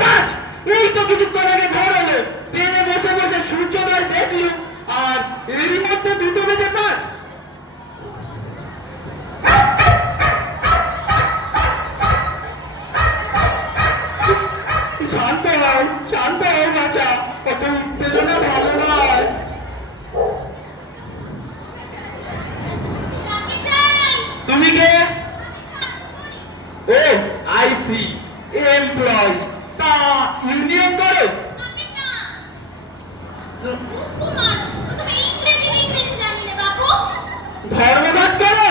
পাঁচ। এই তো কিছুক্ষণ আগে ভোর হলো, ট্রেনে বসে বসে সূর্যোদয় দেখলু, আর এরই মধ্যে 2:05। শান্ত হও, শান্ত হও বাছা, কত উত্তেজনা ভালো নয়। তুমি কে? ও আই সি, এমপ্লয়। তা ইউনিয়ন করো? ধর্মঘট করো?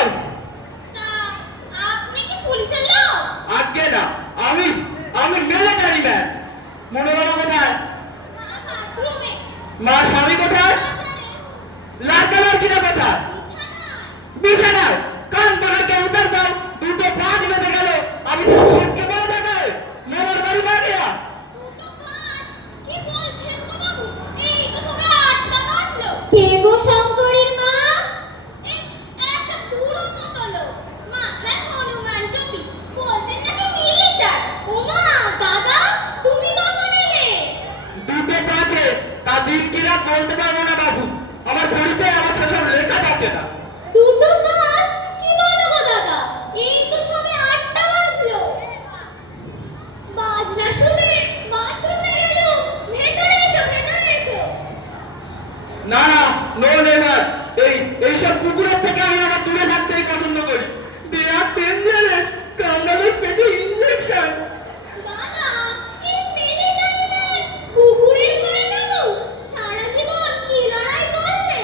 আজ্ঞে না, আমি আমি মিলিটারি ম্যান। মনোরমা কোথায়? মা স্বামী কোথায়? লড়কা লড়কিরা কোথায়? বিছানায়। কান পাহাড়কে উতার দাও, 2:05 বেজে গেল। আমি তো ভটকে বলে থাকে মেমার বাড়ি বাগিয়া। কে গো শঙ্করীর মা? ওমা দাদা, তুমি কখন এলে? 2:05 তা দিন কি রাত বলতে পারবো না বাবু, আমার ঘড়িতে আমার সেসব লেখা থাকে না। 2:05? কি বলো গো দাদা, এই তো সবে 8টা বাজলো। বাজনা শুনে বাথরুমে গেল। ভেতরে এসো, ভেতরে এসো। না না, নো নেভার। এইসব কুকুরের থেকে আমি আমার দূরে থাকতেই পছন্দ করি। দে আর ডেঞ্জারাস, কামড়ালে পেটে ইনজেকশন। দাদা, এই মিলিটারি ম্যান কুকুরের ভয় দেবো? সারা জীবন কি লড়াই করলে?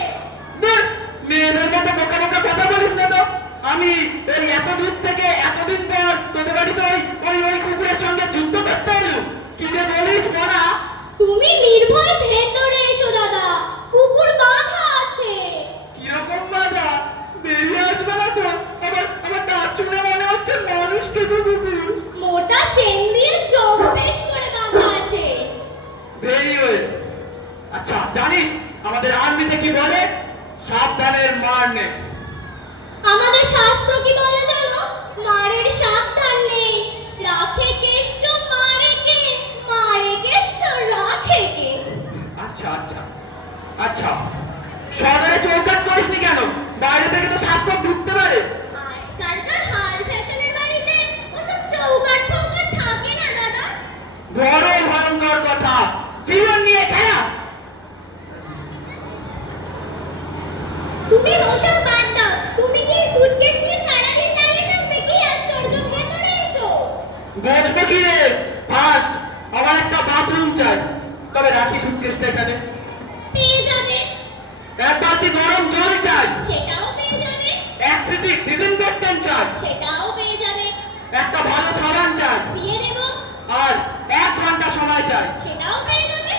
ধুর, মেয়েদের মতো বোকা বোকা কথা বলিস না তো। আমি এই এত দূর থেকে এতদিন পর তোদের বাড়িতে ওই কুকুরের সঙ্গে যুদ্ধ করতে এলু। কি যে বলিস মনা। তুমি নির্ভয় ভেতরে এসো দাদা, কুকুর বাঁধা আছে। কিরকম বাধা? বেরিয়ে আসবে না তো? আমার দাঁত শুনে মনে হচ্ছে মানুষ কিন্তু কুকুর। মোটা চেন দিয়ে জম্পেশ করে বাঁধা আছে। Very well. আচ্ছা জানিস আমাদের আর্মিতে কি বলে? সাবধানের মার নেই। আমাদের শাস্ত্র কি বলে জানো? মারের সাবধান নেই, রাখে কেষ্ট মারে কে, মারে কেষ্ট রাখে কে। আচ্ছা আচ্ছা আচ্ছা, সদরে চৌকাট করিসনি কেন? বাইরে থেকে তো সাপ খোপ ঢুকতে পারে। আজকালকার হাল ফ্যাশনের বাড়িতে ওসব চৌকাট ফৌকাট থাকে না দাদা। বড় ভয়ঙ্কর কথা, জীবন নিয়ে খেলা। তুমি ওসব বাদ দাও, তুমি কি সুটকেস নিয়ে সারাদিন দাঁড়িয়ে থাকবে? কি আশ্চর্য, ভেতরে এসো। বসবো কি রে? ফার্স্ট আমার একটা বাথরুম চাই। তবে রাখি সুটকেসটা এখানে। পেয়ে যাবে। এক বালতি গরম জল চাই। সেটাও পেয়ে যাবে। 1 সিসি ডিসইনফেক্টেন্ট চাই। সেটাও পেয়ে যাবে। একটা ভালো সাবান চাই। দিয়ে দেব। আর 1 ঘন্টা সময় চাই। সেটাও পেয়ে যাবে।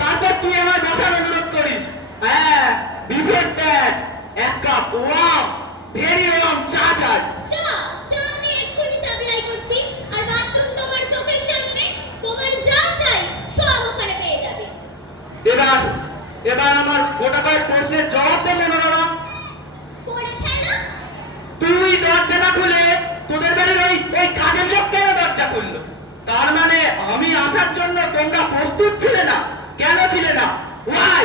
তারপর তুই আমার বসার অনুরোধ করিস। হ্যাঁ, before that 1 cup warm, very warm চা চাই। চা চা আমি এক্ষুনি সাপ্লাই করছি। আর বাথরুম তোমার চোখের সামনে, তোমার যা চাই সব ওখানে পেয়ে যাবে। এবার আমার গোটা কয়েক প্রশ্নের জবাব দে মনোরমা। করে ফেলো। তুই দরজা না খুলে তোদের বাড়ির ওই কাজের লোক কেন দরজা খুললো? তার মানে আমি আসার জন্য তোমরা প্রস্তুত ছিলে না? কেন ছিলে না? Why?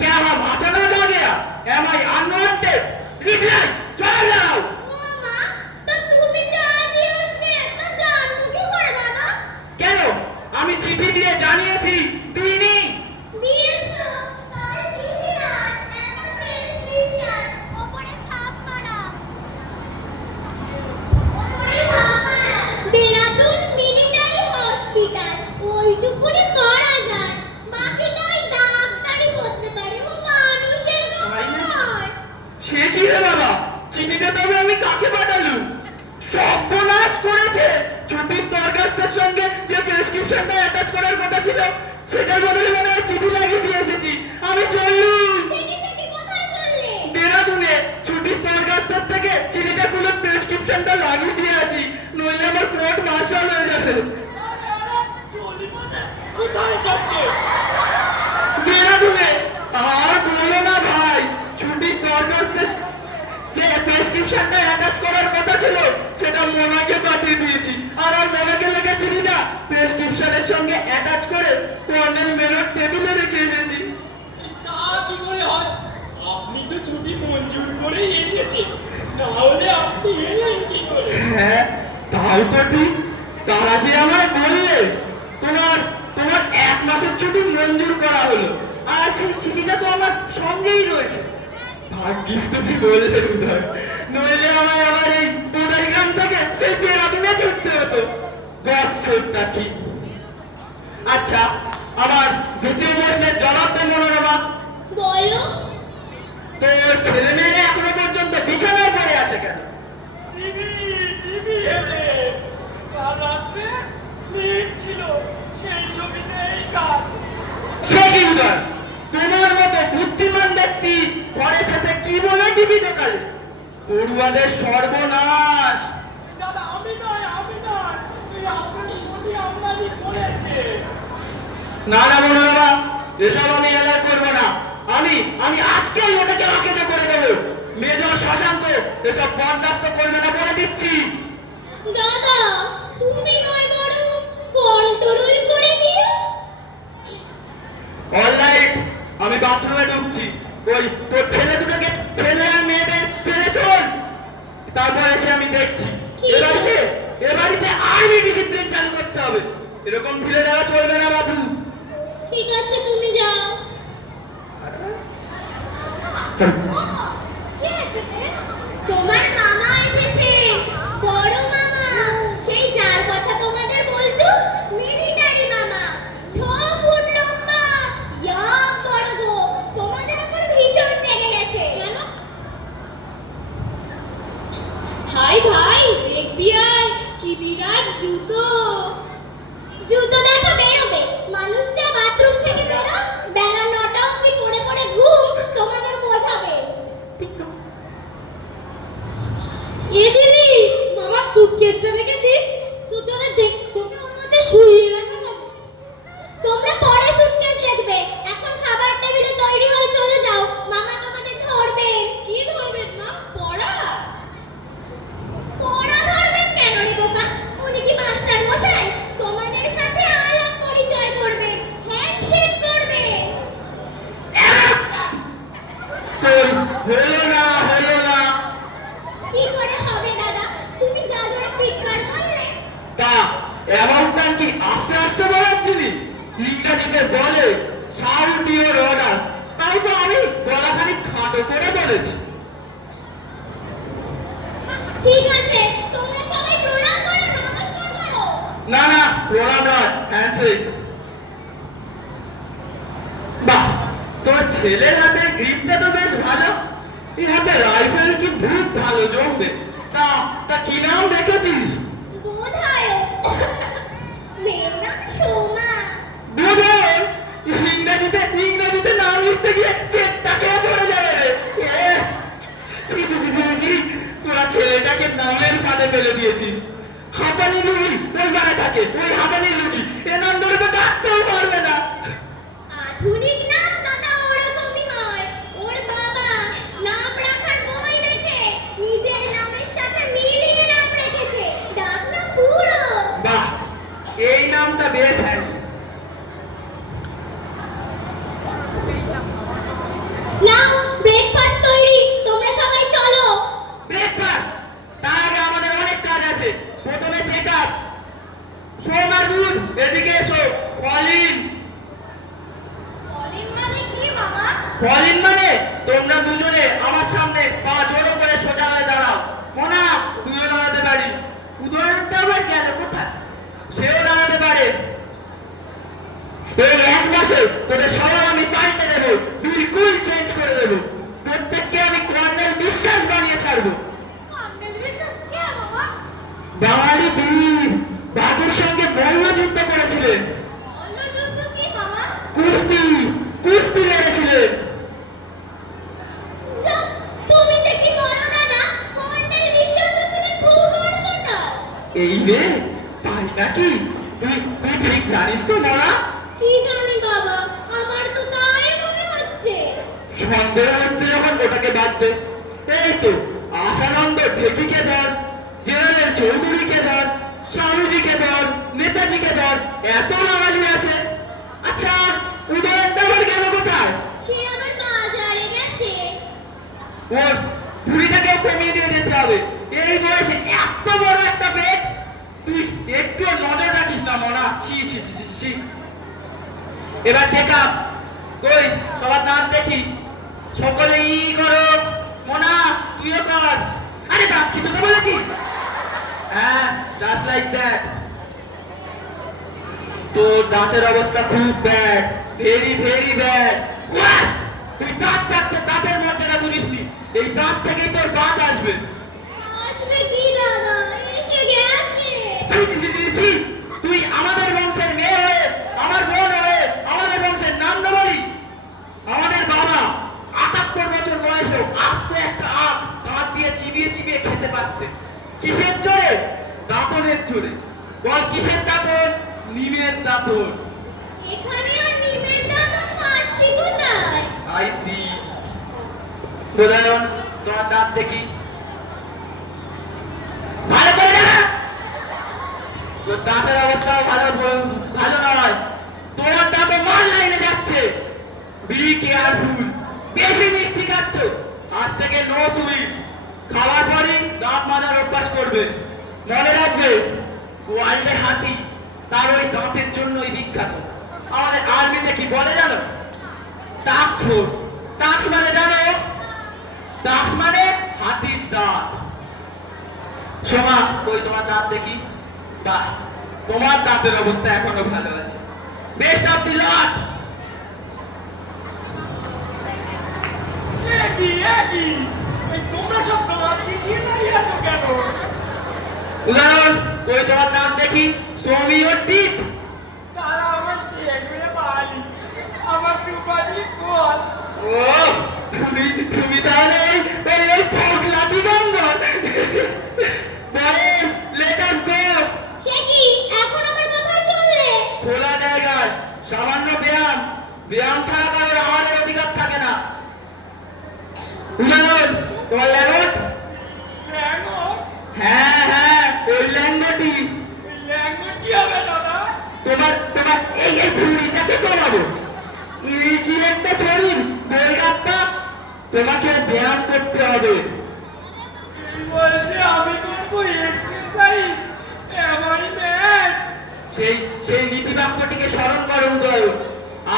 क्या हम अचानक आ गया? Am I unwanted? Reply, জবাব দাও। ও মা, তো তুমি যে আজই আসবে, তা জানবো কি করে দাদা? কেন? আমি চিঠি দিয়ে জানিয়েছি, দিইনি? দিয়েছো, তার দিদি আর একটা প্রেসক্রিপশন ওপরে ছাপ মারা। ওপরে ছাপ মারা। দেরাদুন মিলিটারি হসপিটাল, ওইটুকুনি করা যায়। বাকিটা ওই ডাক্তারই করতে পারে, ও মানুষের ব্যাপার নয়। সে কি রে বাবা? চিঠিটা তবে আমি কাকে পাঠালুম? সর্বনাশ করেছে। ছুটির দরখাস্তের সঙ্গে যে প্রেসক্রিপশনটা অ্যাটাচ করার কথা ছিল সেটার বদলে মনে হয় চিঠি লাগিয়ে দিয়ে এসেছি। আমি চললুম সেটি কোথায় চললে? দেরাদুনে। ছুটির দরখাস্তের থেকে চিঠিটা খুলে প্রেসক্রিপশনটা লাগিয়ে দিয়ে আসি, নইলে আমার কোর্ট মার্শাল হয়ে যাবে। কোথায় যাচ্ছে? দেরাদুনে। আর বলো না ভাই, ছুটির দরখাস্তের যে প্রেসক্রিপশনটা অ্যাটাচ করার কথা ছিল সেটা মোনাকে পাঠিয়ে দিয়েছি। আর মোনাকে লেখা চিঠি না, প্রেসক্রিপশন মঞ্জুর করেই এসেছে, না হলে আপনি এলেন কি করে? হ্যাঁ, তাও তো ঠিক। তারা যে আমায় বললে তোমার তোমার 1 মাসের ছুটি মঞ্জুর করা হলো, আর সেই চিঠিটা তো আমার সঙ্গেই রয়েছে। ভাগ্যিস তুমি বললে উদয়, নইলে আমায় আমার এই বোধাইগ্রাম থেকে সেই দেরাদুনে ছুটতে হতো। গচ্ছটা ঠিক। আচ্ছা, আমার দ্বিতীয় প্রশ্নের জবাব দে মনোরমা। বলো। তোর ছেলে মেয়েরা এখনো পর্যন্ত বিছানায় পড়ে আছে কেন? টিভি টিভি হেলে কাল রাত্রে লিক ছিল, সেই ছবিতে এই কাজ। সে কি উদয়, তোমার মতো বুদ্ধিমান ব্যক্তি ঘরে শেষে কি বলে টিভি দোকানে? পড়ুয়াদের সর্বনাশ। দাদা আমি নয়, এই আপনার মোদি আমদানি করেছে। না না মনোরমা, এসব আমি এলাকা করবো না। আমি আজকেই ওটাকে আঁকেজে করে দেবো। মেজর শশাঙ্ক এসব বরদাস্ত করবে না বলে দিচ্ছি। দাদা, তুমি নয় বড় কন্ট্রোল করে দিও। অলরাইট, আমি বাথরুমে ঢুকছি। ওই তোর ছেলে দুটোকে, ছেলে আর মেয়েদের ছেড়ে চল, তারপর এসে আমি দেখছি। ঠিক আছে। এ বাড়িতে আর্মি ডিসিপ্লিন চালু করতে হবে। এরকম ফিরে যাওয়া চলবে না বাবু। ঠিক আছে, তুমি যাও। কে এসেছে? তোমার মামা এসেছে, বড় মামা, সেই যার কথা তোমাদের বলতো, মিলিটারি মামা। 6 ফুট লম্বা, ইয়ং বড় গো, তোমাদের উপর ভীষণ রেগে গেছে। কেন? হাই ভাই, দেখবি আয় কি বিরাট জুতো। জুতো দেখা বেরোবে, মানুষটা বাথরুম থেকে বেরো, বেলা 9টা অবধি পড়ে পড়ে ঘুম, তোমাদের বোঝাবে। এ দিদি, মামা সুটকেসটা দেখেছিস? তো তোদের তোকে ওর মধ্যে শুইয়ে রাখা যাবে। তোমরা পরে সুটকেস দেখবে, এখন খাবার টেবিলে তৈরি হয়ে চলে যাও, মামা তোমাদের ধরবেন। কি ধরবেন মা? পড়া? পড়া ধরবেন কেন রে বোকা? উনি কি মাস্টার মশাই? তোমাদের সাথে আলাপ পরিচয় করবেন, হ্যান্ডশেক করবেন। হলো না। কি করে হবে দাদা? তুমি যা জোরে চিৎকার করলে। তা এমনটা কি আস্তে আস্তে বলাচ্ছিলি? ইংরাজিতে বলে সাউন্ড ইউর অর্ডার্স, তাই তো আমি গলাখানি খাটো করে বলেছি। ঠিক আছে, তোমরা সবাই প্রণাম করো, নমস্কার করো। না না, প্রণাম নয়, হ্যান্ডশেক। বাহ, তোমার ছেলের হাতে গ্রিপটা তো বেশ ভালো। এই হাতে রাইফেল কি খুব ভালো জমবে। তা কি নাম রেখেছিস? বোধহয় মেয়ের নাম সোমা। বোধহয় ইংরেজিতে নাম লিখতে গিয়ে চেকটা খেয়ে পড়ে যাবে রে। ছি, তোরা ছেলেটাকে নামের ফাঁদে ফেলে দিয়েছিস। হাঁপানি লুগি ওই বাড়া থাকে, ওই হাঁপানি লুগি এ নাম ধরে তো ডাকতেও পারবে না। আধুনিক নাম দাদা ওরকমই হয়। ওর বাবা নাম রাখার বই দেখে নিজের নামের সাথে মিলিয়ে নাম রেখেছে, ডাক নাম পুরো। বাহ, এই নামটা বেশ হ্যাঁ। নাও ব্রেকফাস্ট তৈরি, তোমরা সবাই চলো। ব্রেকফাস্ট? তার আগে আমাদের অনেক কাজ আছে। প্রথমে চেক আপ। সোমার দুধ এদিকে এসো। কলিন মানে কি মামা? কলিন মানে তোমরা দুজনে আমার সামনে পা জোড়ো করে সোজা হয়ে দাঁড়াও। মোনা, তুইও দাঁড়াতে পারিস। উদাহরণটা আবার গেল কোথায়? সেও দাঁড়াতে পারে। এই 1 মাসে তোদের সবাই আমি পাল্টে দেবো, বিলকুল চেঞ্জ করে দেবো। প্রত্যেককে আমি কর্নেল বিশ্বাস বানিয়ে ছাড়বো। কর্নেল বিশ্বাস কে মামা? বাঙালি বীর, বাঘের সঙ্গে মল্লযুদ্ধ করেছিলেন। মল্লযুদ্ধ কি মামা? কুস্তি লড়েছিলেন। যাও, তুমি যে কি বলো দাদা, কর্নেল বিশ্বাস তো ছিলেন ভূগর্ভটা। এই রে, তাই নাকি? তুই ঠিক জানিস তো মোনা? কি জানি বাবা, আমার তো তাই মনে হচ্ছে। সন্দেহ হচ্ছে যখন ওটাকে বাদ দে। এই তো আশানন্দ ঢেকিকে ধর, জেনারেল চৌধুরীকে ধর, স্বামীজিকে ধর, নেতাজিকে ধর, এত বাঙালি আছে। আচ্ছা, উদয়নটা আবার গেল কোথায়? সে আবার বাজারে গেছে। ওর ভুঁড়িটাকেও কমিয়ে দিয়ে যেতে হবে। এই বয়সে এত বড় একটা পেট, তুই একটু নজর রাখিস না মনা। ছি ছি ছি ছি ছি। এবার চেক আপ। কই সবার দাঁত দেখি, সকলে ই করো। মনা তুইও কর। আরে দাঁত কিছু তো বলেছি। হ্যাঁ, জাস্ট লাইক দ্যাট। তোর দাঁতের অবস্থা খুব ব্যাড, ভেরি ভেরি ব্যাড। তুই দাঁত থাকতে দাঁতের মর্যাদা বুঝিসনি। এই দাঁত থেকেই তোর দাঁত আসবে। আসবে কি দাদা, এসে গেছে। ছি, ছি, ছি, ছি, ছি। তুই আমাদের বংশের মেয়ে হয়ে, আমার বোন হয়ে, আমাদের বংশের নাম না বলি। আমাদের বাবা ৭৮ বছর বয়সেও আস্ত একটা আখ দাঁত দিয়ে চিবিয়ে চিবিয়ে খেতে পারতেন। কিসের জোরে? দাঁতনের জোরে। বল কিসের দাঁতন? নিমের দাঁতন। এখানে আর নিমের দাঁতন পাচ্ছি কোথায়? I C. প্রদায়ন তোমার দাঁত দেখি, ভালো করে দেখা। তোর দাঁতের অবস্থাও ভালো নয়। তোমার দাঁত মাল লাইনে যাচ্ছে। Be careful. বেশি মিষ্টি খাচ্ছ। আজ থেকে নো সুইটস। খাওয়ার পরই দাঁত মাজার অভ্যাস করবে। মনে রাখবে, ওয়ার্ল্ডে হাতি তার ওই দাঁতের জন্যই বিখ্যাত। আমাদের আর্মিতে কি বলে জানো? Task force. টাস্ক মানে জানো? টাস্ক মানে হাতির দাঁত। সোমা কই তোমার দাঁত দেখি। বাহ, তোমার দাঁতের অবস্থা এখনো ভালো আছে। বেস্ট অফ দি লট। একই একই। এই তোমরা সব দাঁত পিছিয়ে দাঁড়িয়ে আছো কেন? উদাহরণ কই তোমার দাঁত দেখি। সৌমি ওর টিপ। তারা আমার শেখরে বালি, আমার দুপাটি ফল। ও তুমি তাহলে এই পগলা দিগম্বর। বয়েস লেট আস গো। সে কি, এখন আবার কোথায় চললে? খোলা জায়গায় সামান্য ব্যায়াম। ব্যায়াম ছাড়া কারোর আহারের অধিকার থাকে না। উদাহরণ তোমার ল্যাঙ্গট। ল্যাঙ্গট? হ্যাঁ হ্যাঁ, ওই ল্যাঙ্গটি। এই ল্যাঙ্গট কি হবে দাদা? তোমার তোমার এই ভুঁড়িটাকে কমাবো। এই কি একটা শরীর, গোলগাপ্পা। তোমাকে ব্যায়াম করতে হবে। এই বয়সে আমি করবো এক্সারসাইজ? আমারই ম্যাট। সেই নীতি বাক্যটিকে স্মরণ করো উদয়।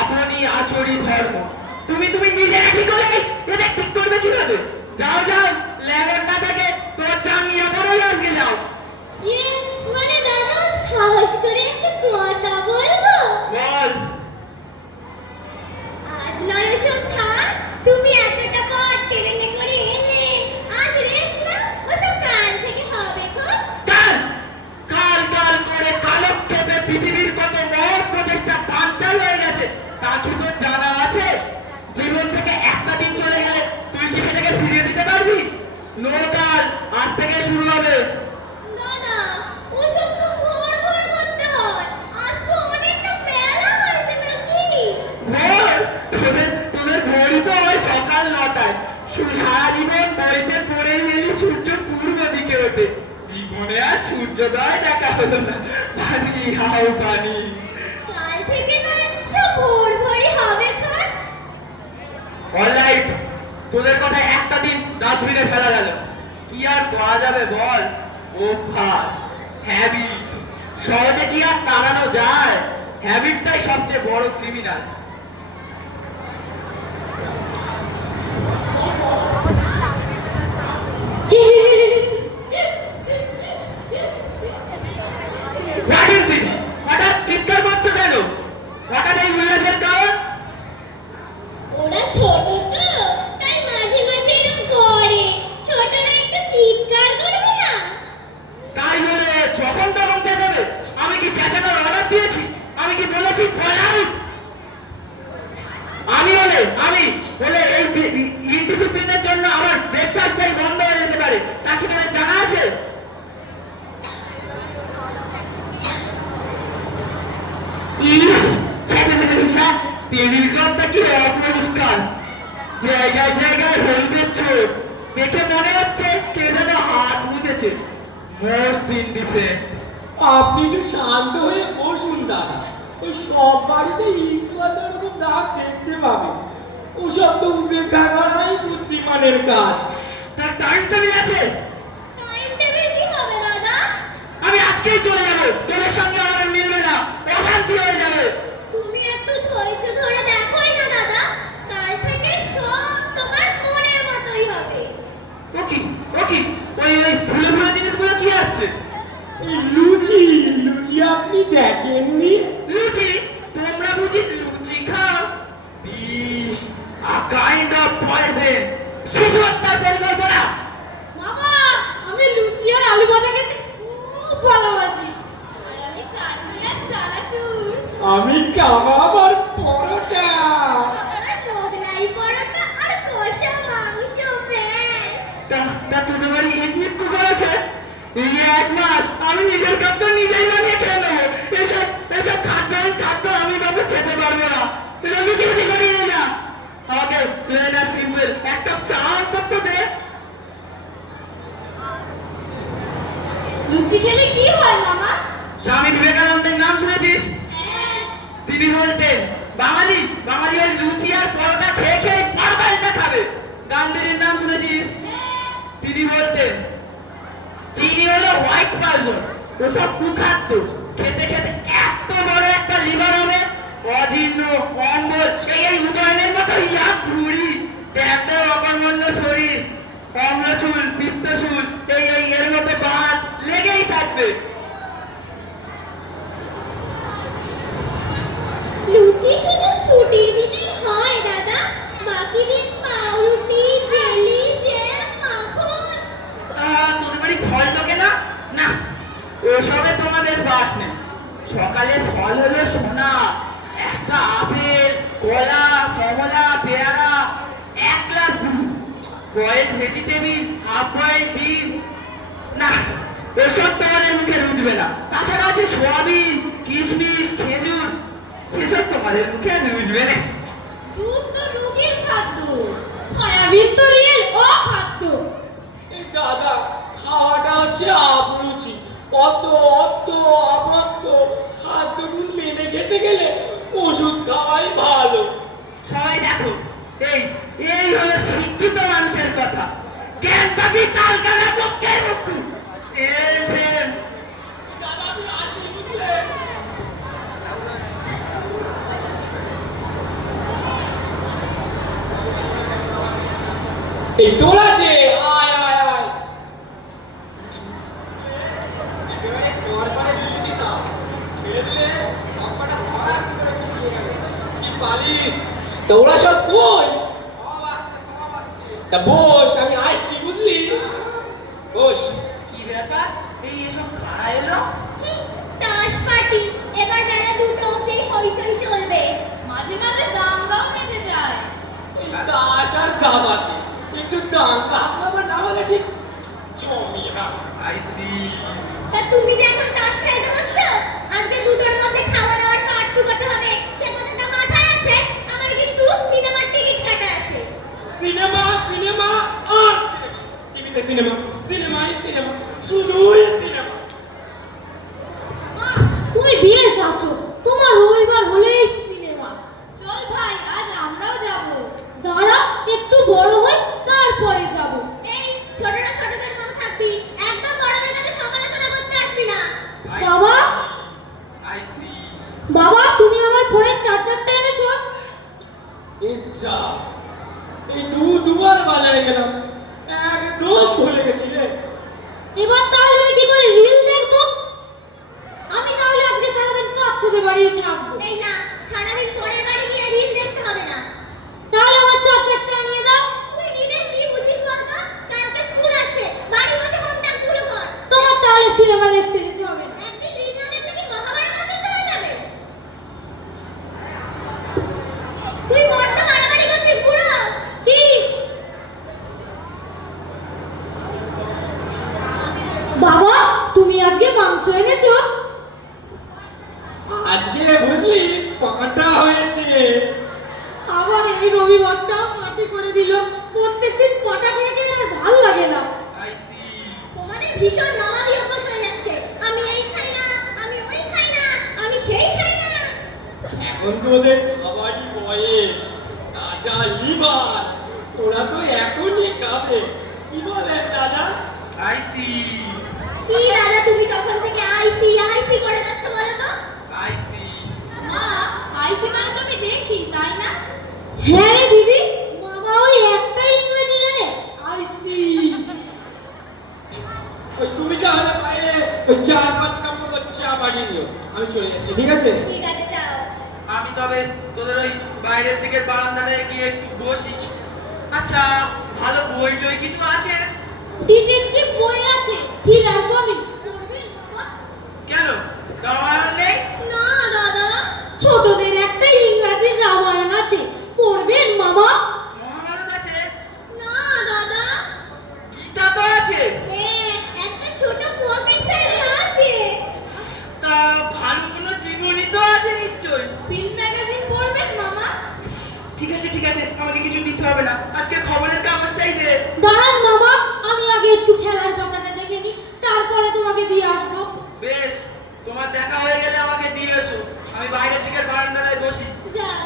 আপনি আচরি ধর্ম। তুমি নিজে কি করে এটা ঠিক করবে কিভাবে? যাও যাও, ল্যাঙ্গট না থাকে তোমার চামিয়া পড়েই আসবে। যাও। ইয়ে, মানে দাদা সাহস করে একটা কথা বলবো? বল। আজ নয় ওসব থাক, তুমি এতটা পর ট্রেনে করে এলে, আজ রেস্ট না, ওসব কাল থেকে হবে খুব। কাল কাল কাল করে কালক্ষেপে পৃথিবীর কত মহৎ প্রচেষ্টা বানচাল হয়ে গেছে তা কি তোর জানা আছে? জীবন থেকে একটা দিন চলে গেলে তুই কি সেটাকে ফিরিয়ে দিতে পারবি? নো কাল, আজ থেকে শুরু হবে। দাদা, ওসব তো ভোর ভোর করতে হয়, আজ তো অনেকটা বেলা হয়েছে নাকি? ভোর? তোদের ভোরই তো হয় সকাল ৯টায়। সারা জীবন বইতে পড়েই এলি সূর্য পূর্ব দিকে ওঠে। জীবনে আর সূর্যোদয় দেখা হলো না। পানি হাও পানি। কাল থেকে নয় সব ভোর ভোরই হবে খান। অলরাইট, তোদের কথা একটা দিন ডাস্টবিনে ফেলা গেল। কি আর করা যাবে বল? অভ্যাস, হ্যাবিট। সহজে কি আর তাড়ানো যায়? হ্যাবিটটাই সবচেয়ে বড় ক্রিমিনাল। What is this? হঠাৎ চিৎকার করছো কেন? হঠাৎ এই উল্লাসের কারণ? ওরা ছোট তো, তাই মাঝে মাঝে এরকম করে। ছোটরা একটু চিৎকার করবে না? তাই বলে যখন তখন চেঁচাবে? আমি কি চেঁচানোর অর্ডার দিয়েছি? আমি কি বলেছি কল আউট? আমি বলে এই ইনডিসিপ্লিনের জন্য আমার ব্রেকফাস্টটাই বন্ধ হয়ে যেতে পারে। তা কি তোমার জানা আছে? ইস, টেবিল ক্লথটা কি অপরিষ্কার। জায়গায় জায়গায় হলুদের ছোপ। দেখে মনে হচ্ছে কে যেন হাত মুছেছে। Most indecent. আপনি একটু শান্ত হয়ে বসুন দাদা। ওই সব বাড়িতে ইনকোয়াদের ওরকম দাগ দেখতে পাবে। ওসব তো উপেক্ষা করাই বুদ্ধিমানের কাজ। তার টাইম টেবিল আছে? টাইম টেবিল কি হবে দাদা? আমি আজকেই চলে যাবো, তোদের সঙ্গে আমাদের মিলবে না, অশান্তি হয়ে যাবে। তুমি একটু ধৈর্য ধরে দেখোই না দাদা, কাল থেকে সব তোমার মনের মতোই হবে। ও কি ওই ভুলে ভুলে জিনিসগুলো কি আসছে? এই লুচি লুচি আপনি দেখেননি? লুচি? তোমরা বুঝি লুচি খাও? বিষ, a kind of poison, শিশু হত্যার পরিকল্পনা। মামা, আমি লুচি আর আলু ভাজা খেতে খুব ভালোবাসি। আর আমি চাটনি আর চানাচুর। আমি কাবাব আর পরোটা। আর মোগলাই পরোটা আর কষা মাংস ব্যাস। তা তোদের বাড়ি এমনি একটু করেছে? এই 1 মাস আমি নিজের খাদ্য নিজেই বানিয়ে খেয়ে নেবো। এসব খাদ্য আমি বাবু খেতে পারবো না। এসব লুচি লুচি সরিয়ে নিয়ে যা। আমাকে প্লেন আর সিম্পল একটা চা অন্তত দে। লুচি খেলে কি হয় মামা? স্বামী বিবেকানন্দের নাম শুনেছিস? হ্যাঁ। তিনি বলতেন বাঙালি ওই লুচি আর পরোটা খেয়ে খেয়ে পরোটাটা খাবে। গান্ধীজির নাম শুনেছিস? তিনি বলতেন চিনি হলো হোয়াইট পার্সন, ওসব কুখাদ্য, খেতে খেতে এত বড় একটা লিভার হবে, অজীর্ণ অম্বল, এই উদয়নের মতো ইয়া ভুঁড়ি, ট্যাপের অকর্মণ্য শরীর, অম্লচুল পিত্তচুল, এর মতো বাদ লেগেই থাকবে। লুচি শুধু ছুটির দিনেই হয় দাদা, বাকি দিন পাউরুটি জেলি জ্যাম মাখন। তোদের বাড়ি ফল ঢোকে না? না, ওসবে তোমাদের বাস নেই। সকালে ফল হলো সোনা, একটা আপেল, কলা, কমলা, পেয়ারা, 1 গ্লাস দুধ, বয়েল ভেজিটেবিল, হাফ বয়েল ডিম। না, ওসব তোমাদের মুখে রুজবে না। তাছাড়া আছে সোয়াবিন, কিশমিশ, খেজুর, সেসব তোমাদের মুখে রুজবে না। দুধ তো রোগীর খাদ্য। সয়াবিন তো রিয়েল অখাদ্য। এই দাদা, খাওয়াটা হচ্ছে আবরুচি। অত অপত্য খাদ্যগুণ মেনে খেতে গেলে ওষুধ খাওয়াই ভালো। সবাই দেখো, এই হলো শিক্ষিত মানুষের কথা। জ্ঞান পাবি তালকানা পক্ষের মুক্তি। সেম দাদা, আমি আসি, বুঝলে? এই তোরা যে আয় আয় আয়, একেবারে ঘর পাড়ে বিলি দিতাম, ছেড়ে দিলে সবকটা সরাক করে পিছিয়ে গেল। কি পালিস? তা ওরা সব কই? তা বস, আমি আসছি, বুঝলি? বস। কি ব্যাপার? এসব কারা এলো? তাস পার্টি, এবার বেলা 2টা অবধি হইচই চলবে। মাঝে মাঝে দাঙ্গাও বেঁধে যায়। এই তাস আর দাবাতে একটু দাঙ্গা হাঙ্গামা না হলে ঠিক জমিয়ে না। I see. তা তুমি যে এখন তাস খেলতে বসছো, আজকে 2টার মধ্যে খাওয়া দাওয়ার পাট চুকাতে হবে, সে কথাটা মাথায় আছে? আমার কিন্তু সিনেমার টিকিট কাটা আছে। সিনেমা সিনেমা আর সিনেমা, টিভিতে সিনেমা, সিনেমা, শুধুই সিনেমা। মা, তুমি বিয়ে আছো, তোমার রবিবার হলেই সিনেমা। চল ভাই, আজ আমরাও যাব। দাঁড়া, একটু বড় হই তারপরে যাব। এই ছোটরা ছোটদের মতো থাকবি, একদম বড়দের কাছে সমালোচনা করতে আসবি না। বাবা, আই সি। বাবা, তুমি আমার ফোনের চার্জারটা এনেছো? এই যা, এই দুবার বাজারে গেলাম, একদম ভুলে গেছি রে। এবার তাহলে আমি কি করে রিল দেখবো? আমি তাহলে আজকে সারাদিন বাচ্চাদের বাড়ি থাকবো। এই না, সারাদিন পরের বাড়ি গিয়ে রিল দেখতে হবে না। তাহলে আমার চার্জারটা নিয়ে দাও। তুই রিলের কি বুঝিস বলতো? কালকে স্কুল আছে, বাড়ি বসে হোমওয়ার্ক শুরু কর। তোমার তাহলে সিনেমা দেখতে যেতে হবে না। একদিন রিল না দেখলে কি মহাভারত অশুদ্ধ হয়ে যাবে? তুই বড্ড বাড়াবাড়ি করছিস বুড়ো। কি? বাবা, তুমি আজকে মাংস এনেছো? আজকে বুঝলি পাটা হয়েছে। আবার এই রবিবারটা মাটি করে দিল। প্রত্যেকদিন পাটা খেয়ে খেয়ে আর ভাল লাগে না। I see. তোমাদের ভীষণ নবাবী অভ্যাস হয়ে যাচ্ছে। আমি এই খাই না, আমি ওই খাই না, আমি সেই খাই না। এখন তো ওদের খাবারই বয়স, তাজা লিভার, ওরা তো এখনই খাবে। কি বলেন দাদা? আইসি কি দাদা তুমি তখন থেকে আইসি আইসি করে যাচ্ছ বলো তো? আইসি মা আইসি মানে তুমি দেখি তাই না? হ্যাঁ রে দিদি, মামা ওই একটাই ইংরেজি জানে, আইসি। ওই তুমি তাহলে বাইরে ওই 4-5 কাপ মতো চা বানিয়ে দিও, আমি চলে যাচ্ছি, ঠিক আছে? ঠিক আছে যাও। আমি তবে তোদের ওই বাইরের দিকের বারান্দাটায় গিয়ে একটু বসি। আচ্ছা, ভালো বই টই কিছু আছে? ডিটেকটিভ বই আছে, থ্রিলার কমিক্স পড়বেন মামা? কেন, রামায়ণ নেই? না দাদা। ছোটদের একটা ইংরাজি রামায়ণ আছে, পড়বেন মামা? মহাভারত আছে? না দাদা। গীতা তো আছে। হ্যাঁ একটা ছোট পকেট সাইজ আছে। তা ভালো কোনো জীবনী তো আছে নিশ্চয়ই। ফিল্ম ম্যাগাজিন পড়বেন মামা? ঠিক আছে ঠিক আছে, আমাকে কিছু দিতে হবে না, আজকে খবরের কাগজটাই দে। দাঁড়ান মামা, আমি আগে একটু খেলার পাতাটা দেখে নিই, তারপরে তোমাকে দিয়ে আসবো। বেশ, তোমার দেখা হয়ে গেলে আমাকে দিয়ে এসো, আমি বাইরের দিকের বারান্দাটায় বসি। যাও।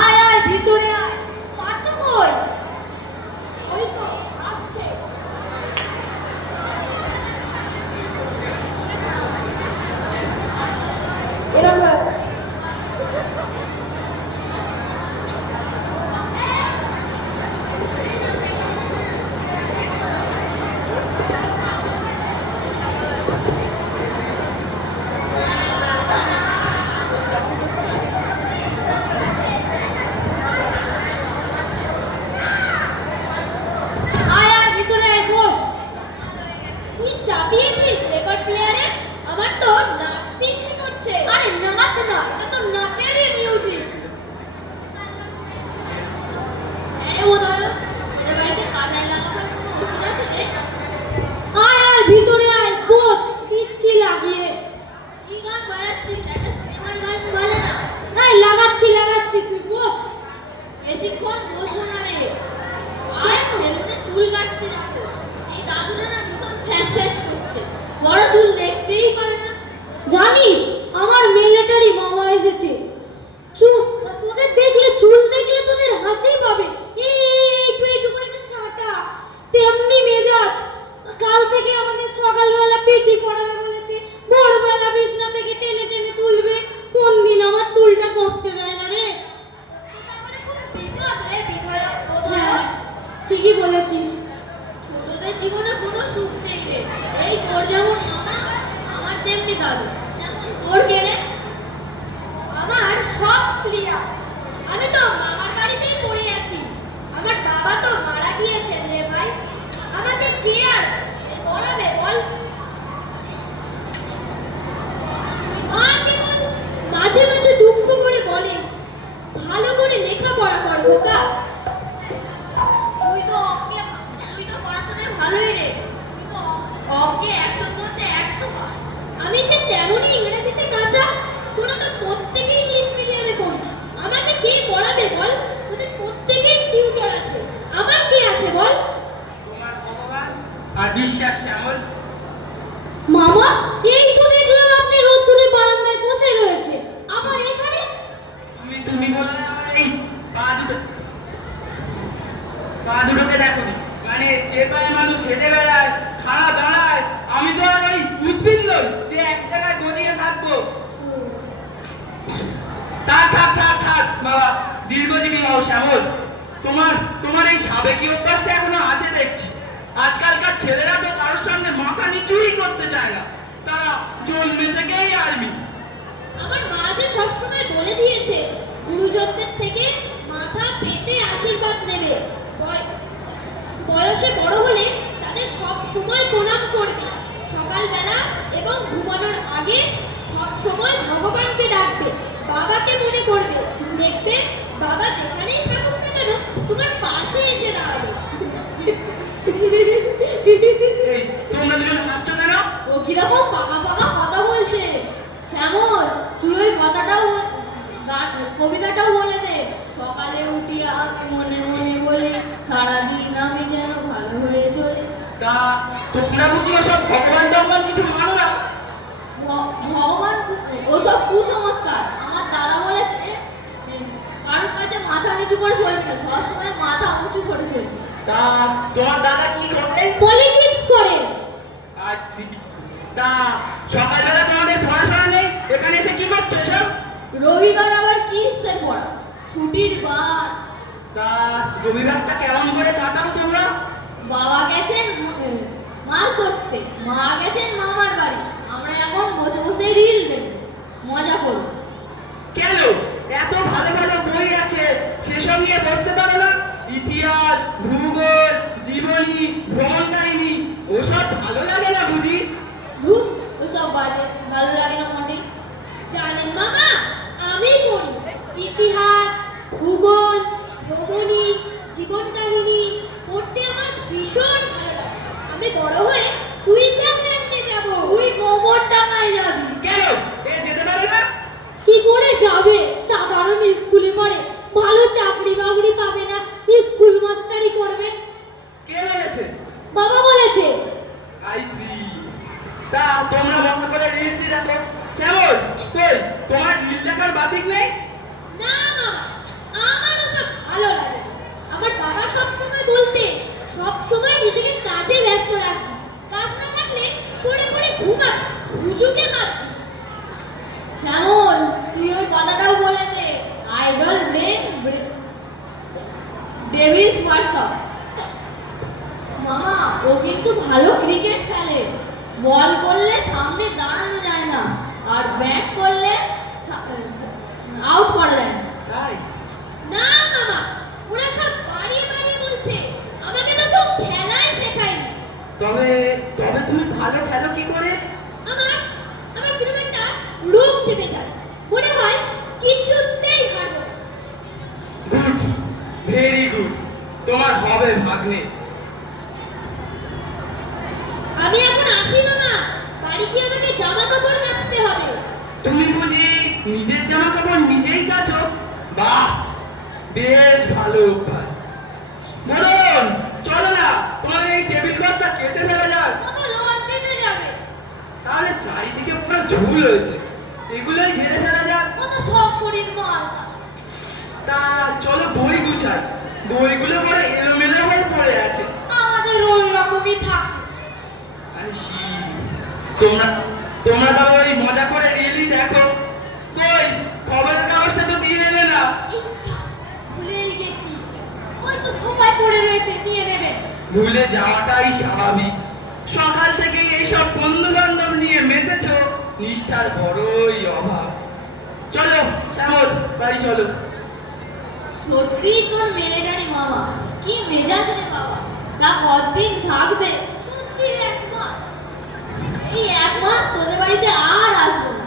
আয় আয় ভিতরে আয়, পার্থ কই? ওই তো আসছে। আয় আয় ভিতরে আয়, বস। তুই চাপিয়েছিস রেকর্ড প্লেয়ারে? আমার তো নাচতে ইচ্ছে করছে। আরে নাচ না, এটা তো নাচেরই মিউজিক। আরে বোধহয় ওদের বাড়িতে কামড়া লাগাবার কোনো ওষুধ আছে রে? আয় আয় ভিতরে আয়, বস, দিচ্ছি লাগিয়ে। কি গান বাজাচ্ছিস? একটা সিনেমার গান বাজা না। আয় লাগাচ্ছি, তুই বস। বেশিক্ষণ বসো না রে। আজ সেলুনে চুল কাটতে যাবো। এই দাদুরা না ভীষণ ফ্যাস ফ্যাস করছে। বড় চুল দেখতেই পারে না। জানিস আমার মিলিটারি মামা এসেছে। চুপ, তোদের দেখলে চুল দেখলে তোদের হাসি পাবে। একটু করে একটা ছাটা, তেমনি মেজাজ। কাল থেকে আমাদের সকালবেলা পিটি করাবে বলেছে, ভোরবেলা বিছনা থেকে টেনে টেনে তুলবে। কোন দিন আমার চুলটা কমছে যায় না রে। এটা মানে খুব বিপদ রে বিধায়ক হ্যাঁ, বোধহয়। ঠিকই বলেছিস। ছোটদের জীবনে কোনো সুখ নেই রে। এই তোর যেমন মামা, আমার তেমনি দাদু। যেমন তোর কে রে? আমার সব ক্লিয়ার। আমি তো মামার বাড়িতেই পড়ে আছি। আমার বাবা তো মারা গিয়েছেন রে ভাই। আমাকে কে আর বলাবে বল? মা কেমন মাঝে মাঝে দুঃখ করে বলে, ভালো করে লেখাপড়া কর খোকা। তুই তো পড়াশোনায় ভালোই রে। তুই তো অঙ্কে 100 মধ্যে 100 পাস। আমি যে তেমনই ইংরেজিতে কাঁচা। তোরা তো প্রত্যেকে ইংলিশ মিডিয়ামে পড়িস। আমাকে কে পড়াবে বল? তোদের প্রত্যেকের টিউটর আছে, আমার কে আছে বল? তোমার ভগবান আর বিশ্বাস শ্যামল। মামা, এই তো দেখলাম আপনি রোদ্দুরে বারান্দায় বসে রয়েছে, আবার এখানে? তুমি বলে এই পা দুটোকে দেখো, মানে যে পায়ে মানুষ হেঁটে বেড়ায়, খাড়া দাঁড়ায়, আমি তো আর এই উদ্ভিদ নই যে এক জায়গায় গজিয়ে থাকবো। থাক বাবা, দীর্ঘজীবী হও শ্যামল। তোমার এই সাবেকি অভ্যাসটা এখনো আছে দেখছি। আজকালকার ছেলেরা তো কারোর সামনে মাথা নিচুই করতে চায় না, তারা জন্মে থেকেই আর্মি। আমার মা যে সবসময় বলে দিয়েছে, গুরুজনদের থেকে মাথা পেতে আশীর্বাদ নেবে। বয়সে বড় হলে তাদের সব সময় প্রণাম করবে। সকালবেলা এবং ঘুমানোর আগে সব সময় ভগবানকে ডাকবে, বাবাকে মনে করবে। দেখবে বাবা যেখানেই থাকুক না কেন তোমার পাশে এসে দাঁড়াবে। এই তোমরা দুজন হাসছো কেন? ও কিরকম পাকা পাকা কথা বলছে। শ্যামল, তুই ওই কথাটাও কবিতাটাও বলে দে। সকালে উঠিয়া আমি মনে মনে বলি, সারাদিন আমি যেন ভালো হয়ে চলি। তা তোমরা বুঝি ওসব ভগবান টগবান কিছু মানো না? ভগবান ওসব কুসংস্কার। আমার দাদা বলেছে কারোর কাছে মাথা নিচু করে চলবে না, সবসময় মাথা উঁচু করে চলবে। তা তোমার দাদা কি করলেন? পলিটিক্স করে। আচ্ছা, তা সকালবেলা তোমাদের পড়াশোনা নেই, এখানে এসে কি করছো সব? রবিবার আবার কি সে পড়া, ছুটির বার। তা রবিবারটা কেমন করে কাটাও তোমরা? বাবা গেছেন মাছ ধরতে, মা গেছেন মামার বাড়ি। আমরা এখন বসে বসে রিল দেব, মজা করব। কেন এত ভালো ভালো বই আছে, সেসব নিয়ে বসতে পারো না? ইতিহাস, ভূগোল, জীবনী, ভ্রমণ কাহিনী ওসব ভালো লাগে না বুঝি? ধুস, ওসব বাজে, ভালো লাগে না মোটেই। জানেন মামা, আমি পড়ি ইতিহাস, ভূগোল, ভ্রমণী, জীবন কাহিনী পড়তে আমার ভীষণ ভালো লাগে। আমি বড় হয়ে সুইজারল্যান্ডে যাব। তুই গোবর টাকায় যাবি। কেন এ যেতে পারে না? কি করে যাবে? সাধারণ স্কুলে পড়ে, ভালো চাকরি বাকরি পাবে না, স্কুল মাস্টারি করবে। কে বলেছে? বাবা বলেছে। I see. তা তোমরা বন্ধ করে রিলস দেখো। শ্যামল, কই তোমার রিল দেখার বাতিক নেই? না মামা, আমার ওসব ভালো লাগে না। আমার বাবা সব সময় বলতে, সব সময় নিজেকে কাজে ব্যস্ত রাখবি, কাজ না থাকলে পড়ে পড়ে ঘুমাবি, হুজুকে মারবি। শ্যামল, তুই ওই কথাটাও বলে দে। Idle brain devil's WhatsApp. মামা, ও কিন্তু ভালো ক্রিকেট খেলে। বল করলে সামনে দাঁড়ানো যায় না, আর ব্যাট করলে আউট করা যায় না। তাই? না মামা, ওরা সব বাড়িয়ে বাড়িয়ে বলছে, আমাকে তো কেউ খেলাই শেখায়নি। তবে তবে তুমি ভালো খেলো কি করে? আমার কিরকম একটা রোগ চেপে যায়, মনে হয় কিছুতেই হারবো না। গুড, ভেরি গুড, তোমার হবে ভাগ্নে। আমি এখন আসি না, বাড়ি গিয়ে আমাকে জামা কাপড় কাচতে হবে। তুমি বুঝি নিজের জামা কাপড় নিজেই কাচো? বাহ, বেশ ভালো অভ্যাস। মদন, চলো না, তোমার এই টেবিল ক্লথটা কেচে ফেলা যাক। কত লোন দিতে যাবে? তাহলে চারিদিকে পুরো ঝুল হয়েছে, এগুলোই ঝেড়ে ফেলা যাক। কত শখ করি মার কাছে। তা চলো বই গুছাই, বইগুলো পরে এলোমেলো হয়ে পড়ে আছে। আমাদের ওই রকমই থাকে। আরে শি, তোমরা তোমরা তো ওই মজা করে রিলই দেখো। কই খবরের কাগজটা তো দিয়ে এলে না? ইচ্ছা, ভুলেই গেছি। ওই তো সময় পড়ে রয়েছে, নিয়ে নেবে। ভুলে যাওয়াটাই স্বাভাবিক। সকাল থেকে এইসব বন্ধু বান্ধব নিয়ে মেতেছো, নিষ্ঠার বড়ই অভাব। চলো শ্যামল, বাড়ি চলো। সত্যি তোর মিলিটারি মামা, কি মেজাজ রে বাবা। তা কতদিন থাকবে? শুনছি 1 মাস। এই 1 মাস তোদের বাড়িতে আর আসবো না।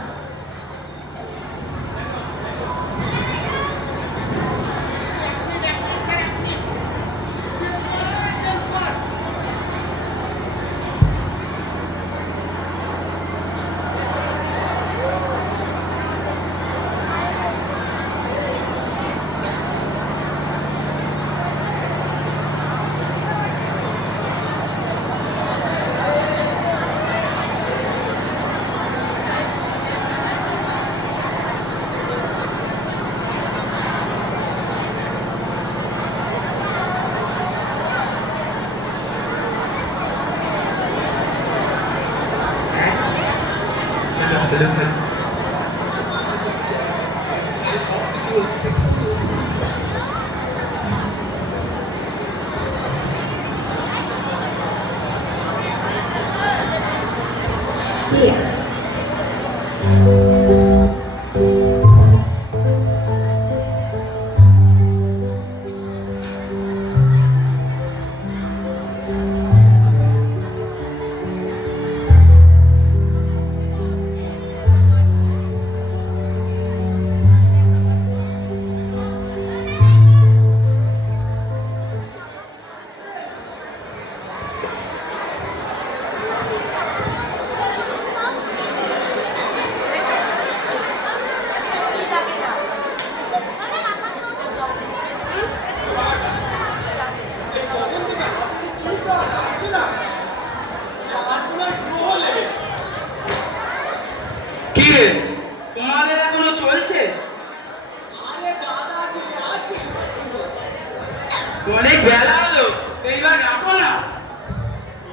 অনেক বেলা হলো, এইবার রাখো না।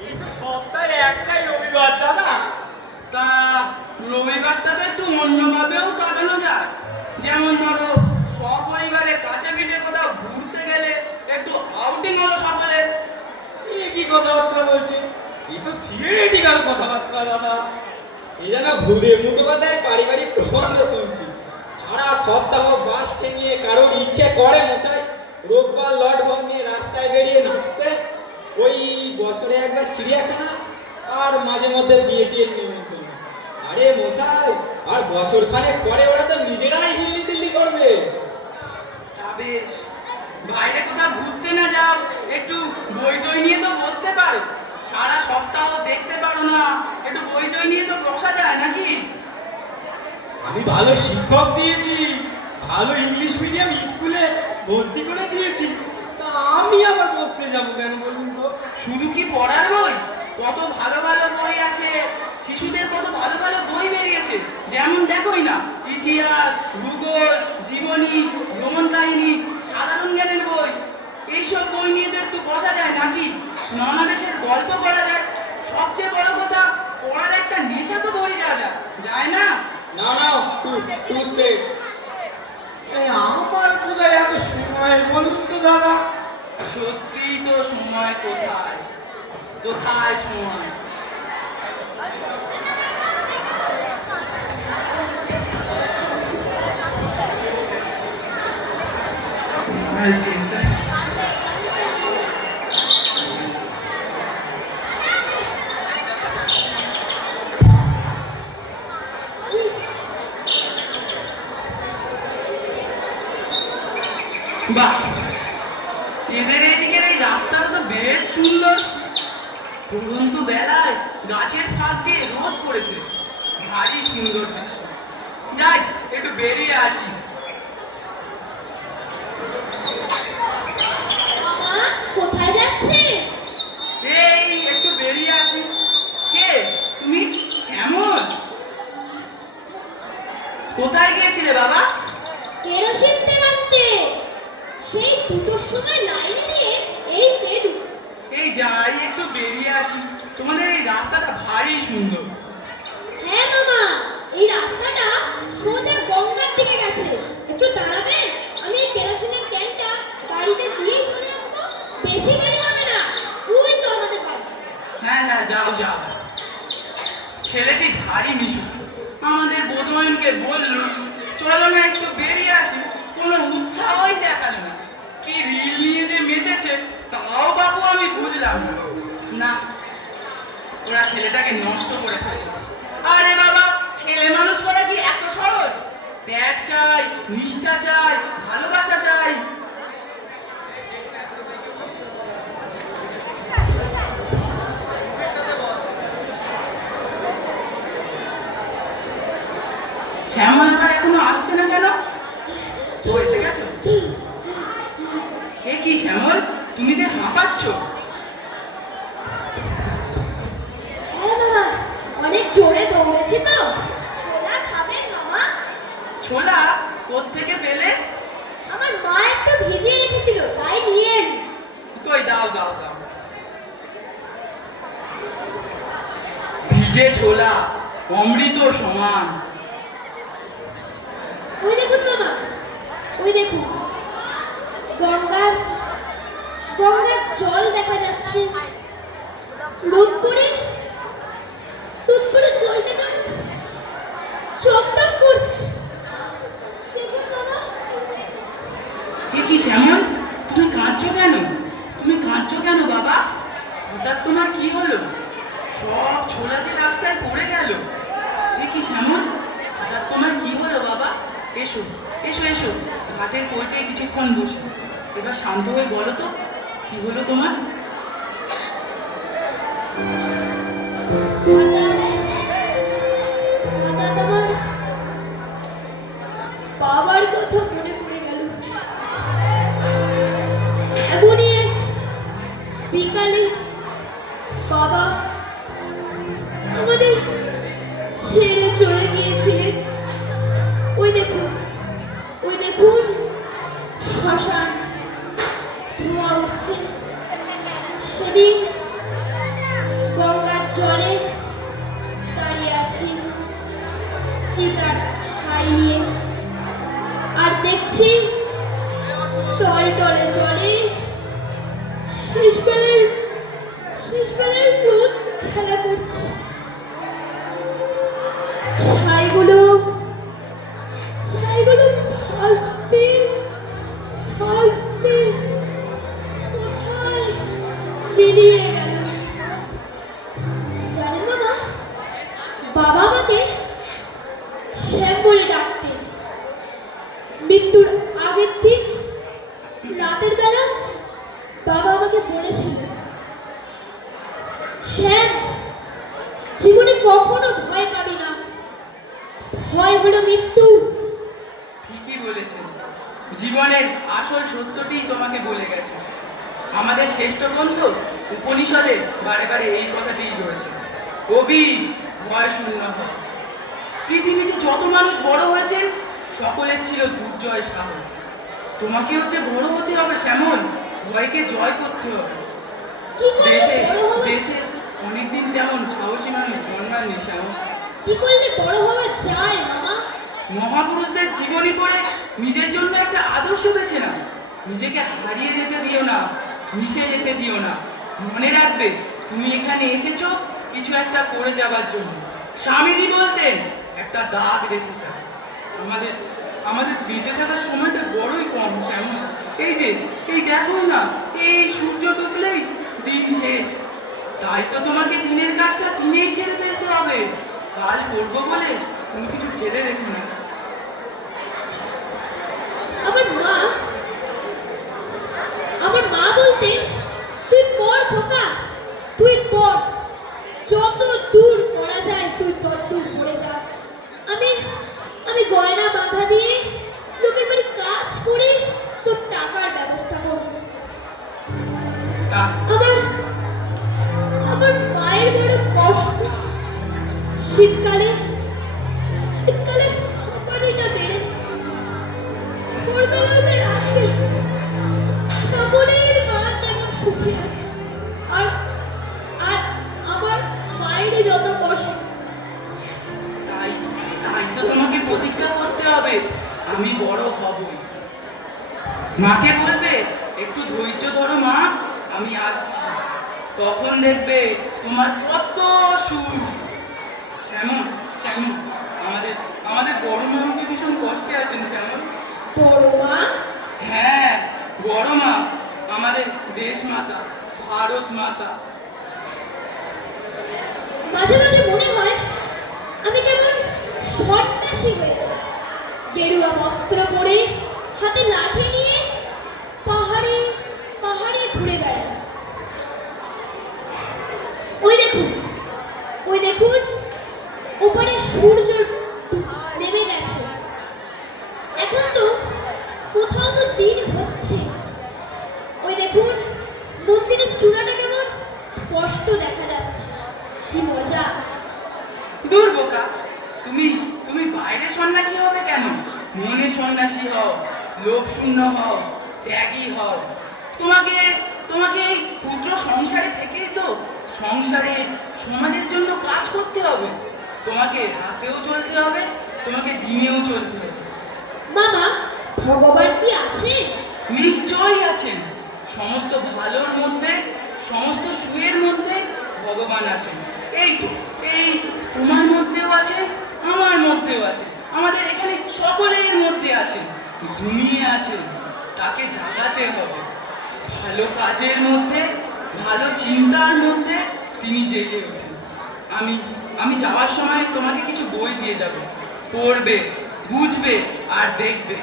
এই তো সপ্তাহে একটাই রবিবার দাদা। তা রবিবারটা তো একটু অন্যভাবেও কাটানো যায়। যেমন ধরো সপরিবারে কাছে পিঠে কোথাও ঘুরতে গেলে একটু আউটিং হলো সকালে। এই কি কথাবার্তা বলছে? এই তো থিওরিটিক্যাল কথাবার্তা দাদা। এই যেন ভূদেব মুখোপাধ্যায়ের পারিবারিক প্রবন্ধ শুনছি। সারা সপ্তাহ বাস ঠেঙিয়ে কারোর ইচ্ছে করে মশাই রোববার লট বম নিয়ে রাস্তায় বেরিয়ে নাচতে, ওই বছরে একবার চিড়িয়াখানা আর মাঝে মধ্যে বিয়ে টিয়ের নিমন্ত্রণ। আরে মশাই, আর বছর খানেক পরে ওরা তো নিজেরাই হিল্লি দিল্লি করবে। তা বেশ, বাইরে কোথাও ঘুরতে না যাও, একটু বই টই নিয়ে তো বসতে পারো। সারা সপ্তাহ দেখতে পারো না, একটু বই টই নিয়ে তো বসা যায় নাকি? আমি ভালো শিক্ষক দিয়েছি, ভালো ইংলিশ মিডিয়াম স্কুলে ভর্তি করে দিয়েছি, তা আমি আবার বসতে যাবো কেন বলুন তো? শুধু কি পড়ার বই? কত ভালো ভালো বই আছে। শিশুদের কত ভালো ভালো বই বেরিয়েছে, যেমন দেখোই না, ইতিহাস, ভূগোল, জীবনী, ভ্রমণ কাহিনী, সাধারণ জ্ঞানের বই। এইসব বই নিয়ে তো একটু বসা যায় নাকি? নানা দেশের গল্প করা যায়। সবচেয়ে বড় কথা, পড়ার একটা নেশা তো ধরে যাওয়া যায়, যায় না? না না, টু স্ট্রেট। আমার কোথায় এত সময় বলুন তো দাদা? সত্যিই তো সময় কোথায়, কোথায় সময়? বাহ, এদের এইদিকের এই রাস্তাটা তো বেশ সুন্দর। পরন্তু বেলায় গাছের ফাঁক দিয়ে রোদ পড়েছে, ভারী সুন্দর দৃশ্য। যাই একটু বেরিয়ে আসি। মামা কোথায় যাচ্ছে? এই একটু বেরিয়ে আসি। কে তুমি? শ্যামল? কোথায় গিয়েছিলে বাবা? কেরোসিন তেল আনতে। সেই দুটোর সময় লাইনে দিয়ে এই পেলু। এই যাই একটু বেরিয়ে আসি। তোমাদের এই রাস্তাটা ভারী সুন্দর। হ্যাঁ মামা, এই রাস্তাটা সোজা গঙ্গার দিকে গেছে। একটু দাঁড়াবেন, আমি এই কেরোসিনের ক্যানটা বাড়িতে দিয়েই চলে আসবো। বেশি দেরি হবে না, ওই তো আমাদের বাড়ি। হ্যাঁ হ্যাঁ, যাও যাও। ছেলেটি ভারী মিশুক। আমাদের বোধওয়ানকে বললো চলো না একটু বেরিয়ে আসি, কোনো উৎসাহই দেখালো না। কি রিল নিয়ে যে মেতেছে তাও বাবু আমি বুঝলাম না। না, ওরা ছেলেটাকে নষ্ট করে ফেললো। আরে বাবা, ছেলে মানুষ করা কি এত সহজ? ত্যাগ চাই, নিষ্ঠা চাই, ভালোবাসা চাই। শ্যামল আবার এখনো আসছে না কেন? ও এসে গেছো? এ কি শ্যামল, তুমি যে হাঁপাচ্ছ? হ্যাঁ মামা, অনেক জোরে দৌড়েছি তো। ছোলা খাবেন মামা? ছোলা কোত্থেকে পেলে? আমার মা একটু ভিজিয়ে রেখেছিল, তাই নিয়ে এলি। কই দাও দাও দাও। ভিজে ছোলা অমৃত সমান। ওই দেখুন মামা, ওই দেখুন গঙ্গার গঙ্গার জল দেখা যাচ্ছে। রোদপুরে জলটা তো চকচক করছে। দেখুন মামা। এ কি শ্যামল, তুমি কাঁদছো কেন? তুমি কাঁদছো কেন বাবা? হঠাৎ তোমার কি হলো? সব ছোলা যে রাস্তায় পড়ে গেল। এ কি শ্যামল, হঠাৎ তোমার কি হলো বাবা? এসো এসো এসো, ঘাটের কোর্টে কিছুক্ষণ বসে। এবার শান্ত হয়ে বলো তো কি হলো তোমার? হঠাৎ আমার বাবার কথা মনে পড়ে গেল। এমনই এক বিকালে বাবা আমাদের ছেড়ে চলে গিয়েছিলেন। ওই দেখুন শ্মশান, ধোঁয়া টলটলে চলে শেষবেলার রোদ খেলা করছে। ছাইগুলো ভাসতে ভাসতে কোথায় মিলিয়ে গেল। জানেন মামা, বাবা আমাকে শ্যাম বলে ডাকতেন। মৃত্যুর আগের দিন রাতের বেলা বাবা আমাকে বলেছিল, শ্যাম, জীবনে কখনো ভয় পাবি না, ভয় হলো মৃত্যু। ঠিকই বলেছেন, জীবনের আসল সত্যটিই তোমাকে বলে গেছে। আমাদের শ্রেষ্ঠ গ্রন্থ উপনিষদে বারে বারে এই কথাটিই রয়েছে, কবি ভয় শূন্য হয়। পৃথিবীতে যত মানুষ বড় হয়েছেন সকলের ছিল দুর্জয় সাহস। তোমাকেও যে বড় হতে হবে শ্যামল, ভয়কে জয় করতে হবে। কি করে দেশে বড় হওয়া দেশে অনেকদিন তেমন সাহসী মানুষ জন্মাননি শ্যামল। কি করলে বড় হওয়া যায় মামা? মহাপুরুষদের জীবনী পড়ে নিজের জন্য একটা আদর্শ বেছে না। নিজেকে হারিয়ে যেতে দিও না, মিশে যেতে দিও না। মনে রাখবে তুমি এখানে এসেছো কিছু একটা করে যাবার জন্য। স্বামীজি বলতেন একটা দাগ রেখে যাও। আমাদের বেঁচে থাকার সময়টা বড়ই কম শ্যামল। এই দেখো না, এই সূর্য ডুবলেই দিন শেষ। তাই তো তোমাকে দিনের কাজটা দিনেই সেরে ফেলতে হবে। কাল করবো বলে তুমি কিছু ফেলে রেখো না। আমার মা বলতেন, তুই পড় খোকা, তুই পড়, যত দূর পড়া যায় তুই তত দূর পড়ে যা। আমি গয়না বাঁধা দিয়ে লোকের বাড়ি কাজ করে তোর টাকার ব্যবস্থা করব। তা- আমার মায়ের বড় কষ্ট। শীতকালে হাঁপানিটা বেড়েছে। ভোরবেলা উঠে রাখতে সকলের মা তেমন সুখে আছে। আর আমার মায়েরও যত কষ্ট। তাই তো তোমাকে প্রতিজ্ঞা করতে হবে, আমি বড় হবই। মাকে বলবে একটু ধৈর্য ধরো মা, আমি আসছি। তখন দেখবে তোমার কত সুখ। শ্যামল, আমাদের বড় মা যে ভীষণ কষ্টে আছেন শ্যামল। বড় মা? হ্যাঁ, বড় মা, আমাদের দেশ মাতা, ভারত মাতা। মাঝে মাঝে মনে হয় আমি কেমন সন্ন্যাসী হয়েছি। গেরুয়া বস্ত্র পরে হাতে লাঠি নিয়ে পাহাড়ে ঘুরে বেড়াই। ওই দেখুন ওপারে সূর্য নেমে গেছে। এখন তো কোথাও তো দিন হচ্ছে। ওই দেখুন মন্দিরের চূড়াটা কেমন স্পষ্ট দেখা যাচ্ছে। কি মজা! দূর বোকা, তুমি বাইরে সন্ন্যাসী হবে কেন? মনে সন্ন্যাসী হও, লোভ শূন্য হও, ত্যাগী হও। তোমাকে এই ক্ষুদ্র সংসারে থেকেই তো সমাজের জন্য কাজ করতে হবে। তোমাকে রাতেও চলতে হবে, তোমাকে দিনেও চলতে হবে। মামা, ভগবান কি আছে? নিশ্চয়ই আছেন। সমস্ত ভালোর মধ্যে, সমস্ত সুখের মধ্যে ভগবান আছেন। এই তোমার মধ্যেও আছে, আমার মধ্যেও আছে, আমাদের এখানে সকলের মধ্যে আছে। ঘুমিয়ে আছেন, তাকে জাগাতে হবে। ভালো কাজের মধ্যে, ভালো চিন্তার মধ্যে তিনি জেগে ওঠেন। আমি যাওয়ার সময় তোমাকে কিছু বই দিয়ে যাব, পড়বে, বুঝবে আর দেখবে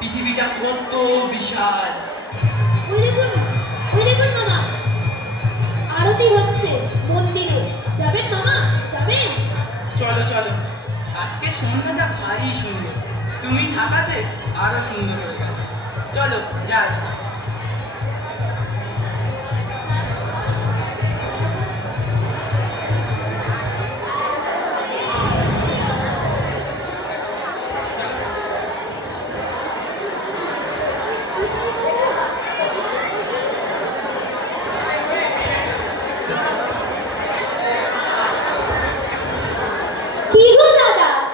পৃথিবীটা কত বিশাল। ওই দেখুন মামা, আরতি হচ্ছে মন্দিরে। যাবেন মামা, যাবেন? চলো, আজকে সন্ধ্যাটা ভারী সুন্দর, তুমি থাকাতে আরো সুন্দর হয়ে গেল। চলো যাই। কি গো দাদা,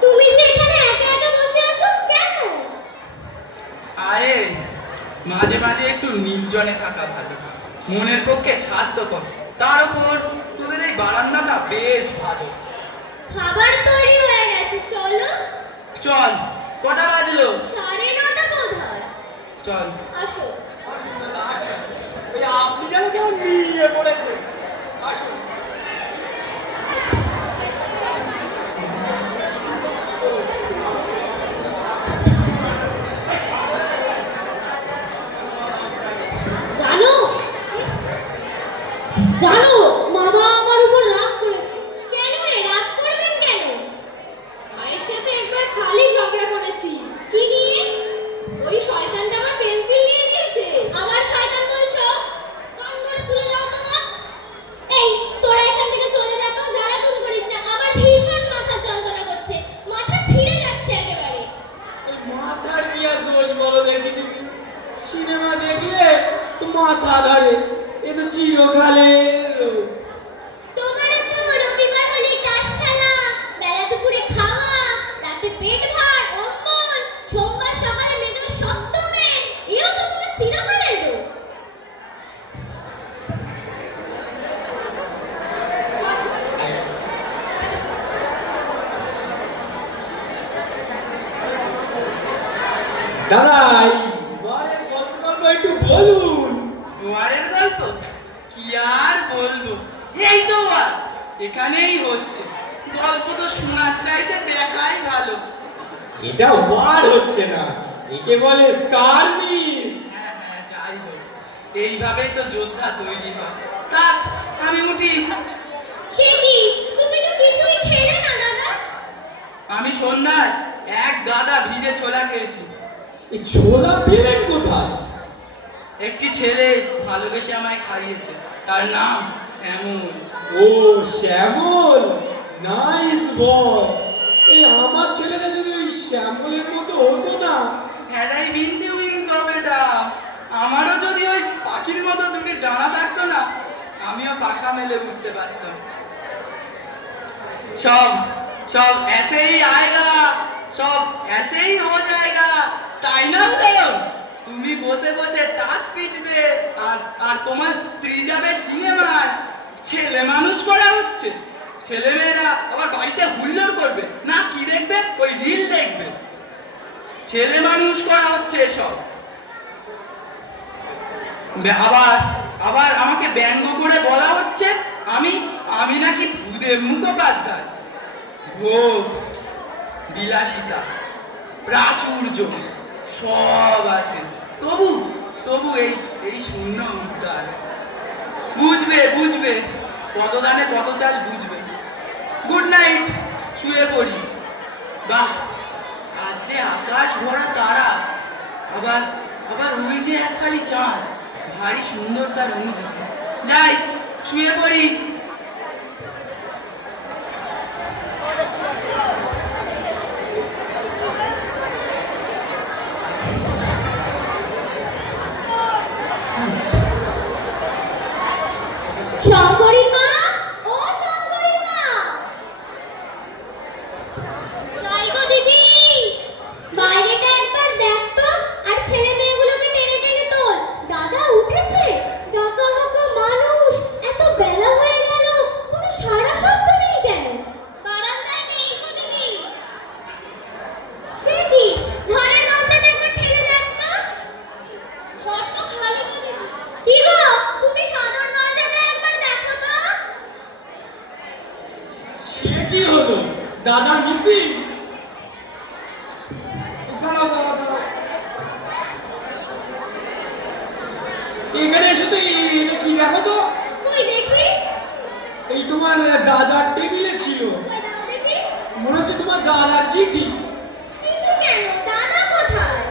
তুমি যে এখানে একা একা বসে আছো কেন? মাঝে মাঝে একটু নির্জনে থাকা ভালো, মনের পক্ষে স্বাস্থ্যকর। তার উপর তোদের এই বারান্দাটা বেশ ভালো। খাবার তৈরি হয়ে গেছে, চলো। চল, কটা বাজলো? 9:30 বোধ হয়। চল। আসো। আসুন দাদা, আসুন। এই আপনি যেন কেমন নিয়ে পড়েছে। আসুন। জানো জানো মামা আমার উপর রাগ করেছে। কেন রে, রাগ করবেন কেন? ভাইয়ের সাথে একবার খালি ঝগড়া করেছি। কি নিয়ে? ওই শয়তানটা আমার পেন্সিল নিয়ে নিয়েছে। আবার শয়তান বলছো? কান ধরে তুলে যাও তো মা। এই, তোরা এখান থেকে চলে যা তো, জ্বালাতন করিস না। আমার ভীষণ মাথা যন্ত্রণা করছে, মাথা ছিঁড়ে যাচ্ছে একেবারে। এই মাথার কি আর দোষ বলো দেখি তুমি? সিনেমা দেখলে তো মাথা ধরে, এ তো চিরকালের রোগ। তোমারও তো রবিবার হলে তাস খেলা, বেলা দুপুরে খাওয়া, রাতে পেট ভার, অম্বল, সোমবার সকালে মেজাজ সপ্তমে, এও তো তোমার চিরকালের রোগ। দাদা, এই বারের গল্প একটু বলুন। ওয়ারের গল্প কি আর বলবো, এই তো ওয়ার এখানেই হচ্ছে। গল্প তো শোনার চাইতে দেখাই ভালো। এটা ওয়ার হচ্ছে না, একে বলে স্কারমিস। হ্যাঁ হ্যাঁ, যাই হোক, এইভাবেই তো যোদ্ধা তৈরি হয়। থাক, আমি উঠি। সে কি, তুমি তো কিছুই খেলে না দাদা? আমি সন্ধ্যায় এক গাদা ভিজে ছোলা খেয়েছি। এই ছোলা পেলেন কোথায়? একটি ছেলে ভালোবেসে আমায় খাইয়েছে, তার নাম শ্যামল। ও শ্যামল, নাইস বয়। এই আমার ছেলেটা যদি ওই শ্যামলের মতো হতো না। Had I been the wings of a dove, আমারও যদি ওই পাখির মতো দুটি ডানা থাকতো না, আমিও পাখা মেলে উঠতে পারতাম। সব সব ऐसे ही आएगा, সব ऐसे ही हो जाएगा, তাই না তো? তুমি বসে বসে টাস পিটবে আর আর তোমার স্ত্রী যাবে সিনেমায়। ছেলে মানুষ করা হচ্ছে, ছেলেমেয়েরা আবার বাড়িতে হুল্লোড় করবে না, কি দেখবে? ওই রিল দেখবে। ছেলে মানুষ করা হচ্ছে এসব। আবার আবার আমাকে ব্যঙ্গ করে বলা হচ্ছে আমি আমি নাকি ভূদেব মুখোপাধ্যায়। ভোগ, বিলাসিতা, প্রাচুর্য সব আছে, তবু তবু এই এই শূন্য উদ্ধার। বুঝবে বুঝবে, কত দানে কত চাল বুঝবে। গুড নাইট, শুয়ে পড়ি। বাহ, আজ যে আকাশ ভরা তারা, আবার আবার ওই যে এক খালি চাঁদ, ভারী সুন্দর তার অনুভূতি। যাই, শুয়ে পড়ি। শঙ্করী মা, ও শঙ্করী মা। যাই গো দিদি। বাইরেটা একবার দেখ তো, আর ছেলে মেয়েগুলোকে টেনে টেনে তোল। দাদা উঠেছে? ডাকা হাঁকা মানুষ, এত বেলা হয়ে গেল, কোনো সারা শব্দ নেই কেন? বারান্দায় নেই গো দিদি। সে কি, ঘরের দরজাটা একবার ঠেলে দেখ তো। ঘর তো খালি গো দিদি। কি গো, তুমি সদর দরজাটা একবার দেখো তো। সে কি হলো? দাদা মিসি। দাঁড়াও, দাঁড়াও, দাঁড়াও। এখানে এসে তো এটা কি দেখো তো? কই দেখি, এই তোমার দাদার টেবিলে ছিল। কই দাও দেখি। মনে হচ্ছে তোমার দাদার চিঠি। চিঠি কেন, দাদা কোথায়?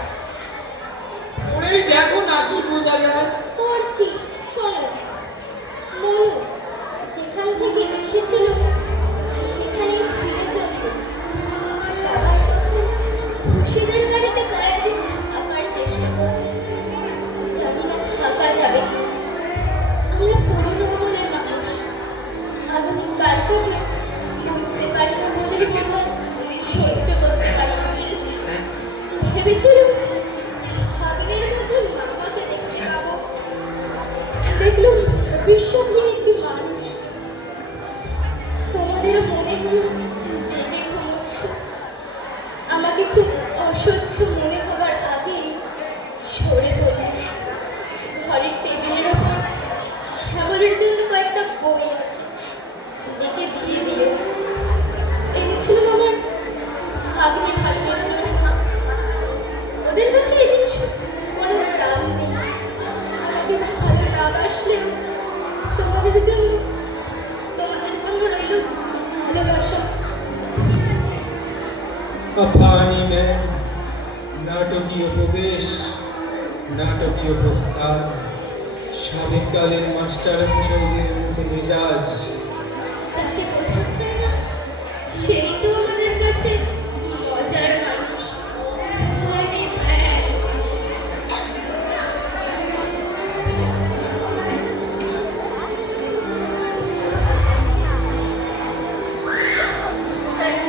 ওরেই দেখো না, কি বোঝা যায়। পড়ছি, শোনো। মনু যেখান থেকে এসেছিল সেখানেই ফিরে চলবে। যাবার পথে খুশিদের বাড়িতে কয়েকদিন থাকার চেষ্টা করবে। জানি না থাকা যাবে কি। আমরা পুরনো মনের মানুষ, আধুনিক কালটাকে বুঝতে পারি না বলেই বোধহয় সহ্য করতে পারি না। ভেবেছিল ভাগ্যের মধ্যে মামা নাটকীয় প্রবেশ, নাটকীয় প্রস্থান, সাবেককালের মাস্টার মশাইদের মতো মেজাজ। যাকে বোঝা যায় না সেই তো আমাদের কাছে মজার মানুষ। আমি fan।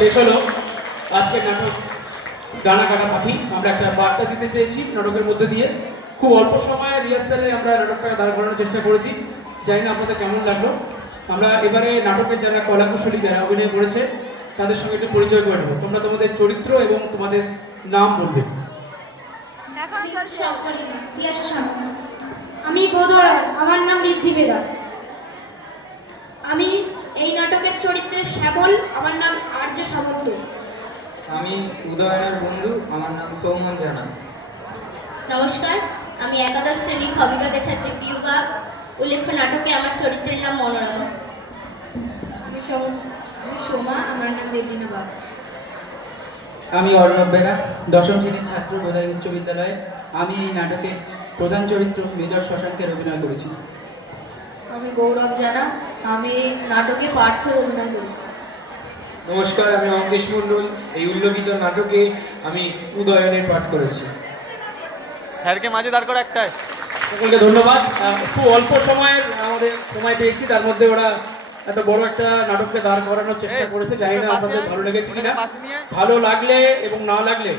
শেষ হলো আজকের নাটক ডানা কাটা পাখি। আমরা একটা বার্তা দিতে চেয়েছি নাটকের মধ্যে দিয়ে। খুব অল্প সময়ে রিহার্সালে আমরা নাটকটাকে দাঁড় করানোর চেষ্টা করেছি। জানি না আপনাদের কেমন লাগলো। আমরা এবারে নাটকের যারা কলাকুশলী, যারা অভিনয় করেছে তাদের সঙ্গে একটু পরিচয় করে নেবো। তোমরা তোমাদের চরিত্র এবং তোমাদের নাম বলবে। আমি বোধহয়, আমার নাম ঋদ্ধি বেদা। আমি এই নাটকের চরিত্রে শ্যামল, আমার নাম আর্য সামন্ত। আমি উদয়নের বন্ধু, আমার নাম সৌমন জানা। নমস্কার, আমি একাদশ শ্রেণীর খ বিভাগের ছাত্রী পিউবা। উল্লেখ্য নাটকে আমার চরিত্রের নাম মনোরমা। আমি সোমা, আমার নাম দেবলীনা বাগ। আমি অর্ণব বেরা, দশম শ্রেণীর ছাত্র, বোধাই উচ্চ বিদ্যালয়ে। আমি এই নাটকে প্রধান চরিত্র মেজর শশাঙ্কের অভিনয় করেছি। আমি গৌরব জানা, আমি নাটকে পার্থের অভিনয় করেছি। নমস্কার, আমি অঙ্কেশ মণ্ডল। এই উল্লেখিত নাটকে আমি উদয়নের পাঠ করেছি। স্যারকে মাঝে দাঁড় করে একটাই। সকলকে ধন্যবাদ। খুব অল্প সময়ের আমাদের সময় পেয়েছি, তার মধ্যে ওরা এত বড় একটা নাটককে দাঁড় করানোর চেষ্টা করেছে। জানি না আপনাদের ভালো লেগেছে কিনা। ভালো লাগলে এবং না লাগলে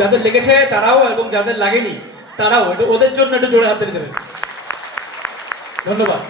যাদের লেগেছে তারাও, এবং যাদের লাগেনি তারাও ওদের জন্য একটু জোরে হাত তালি দেবেন। ধন্যবাদ।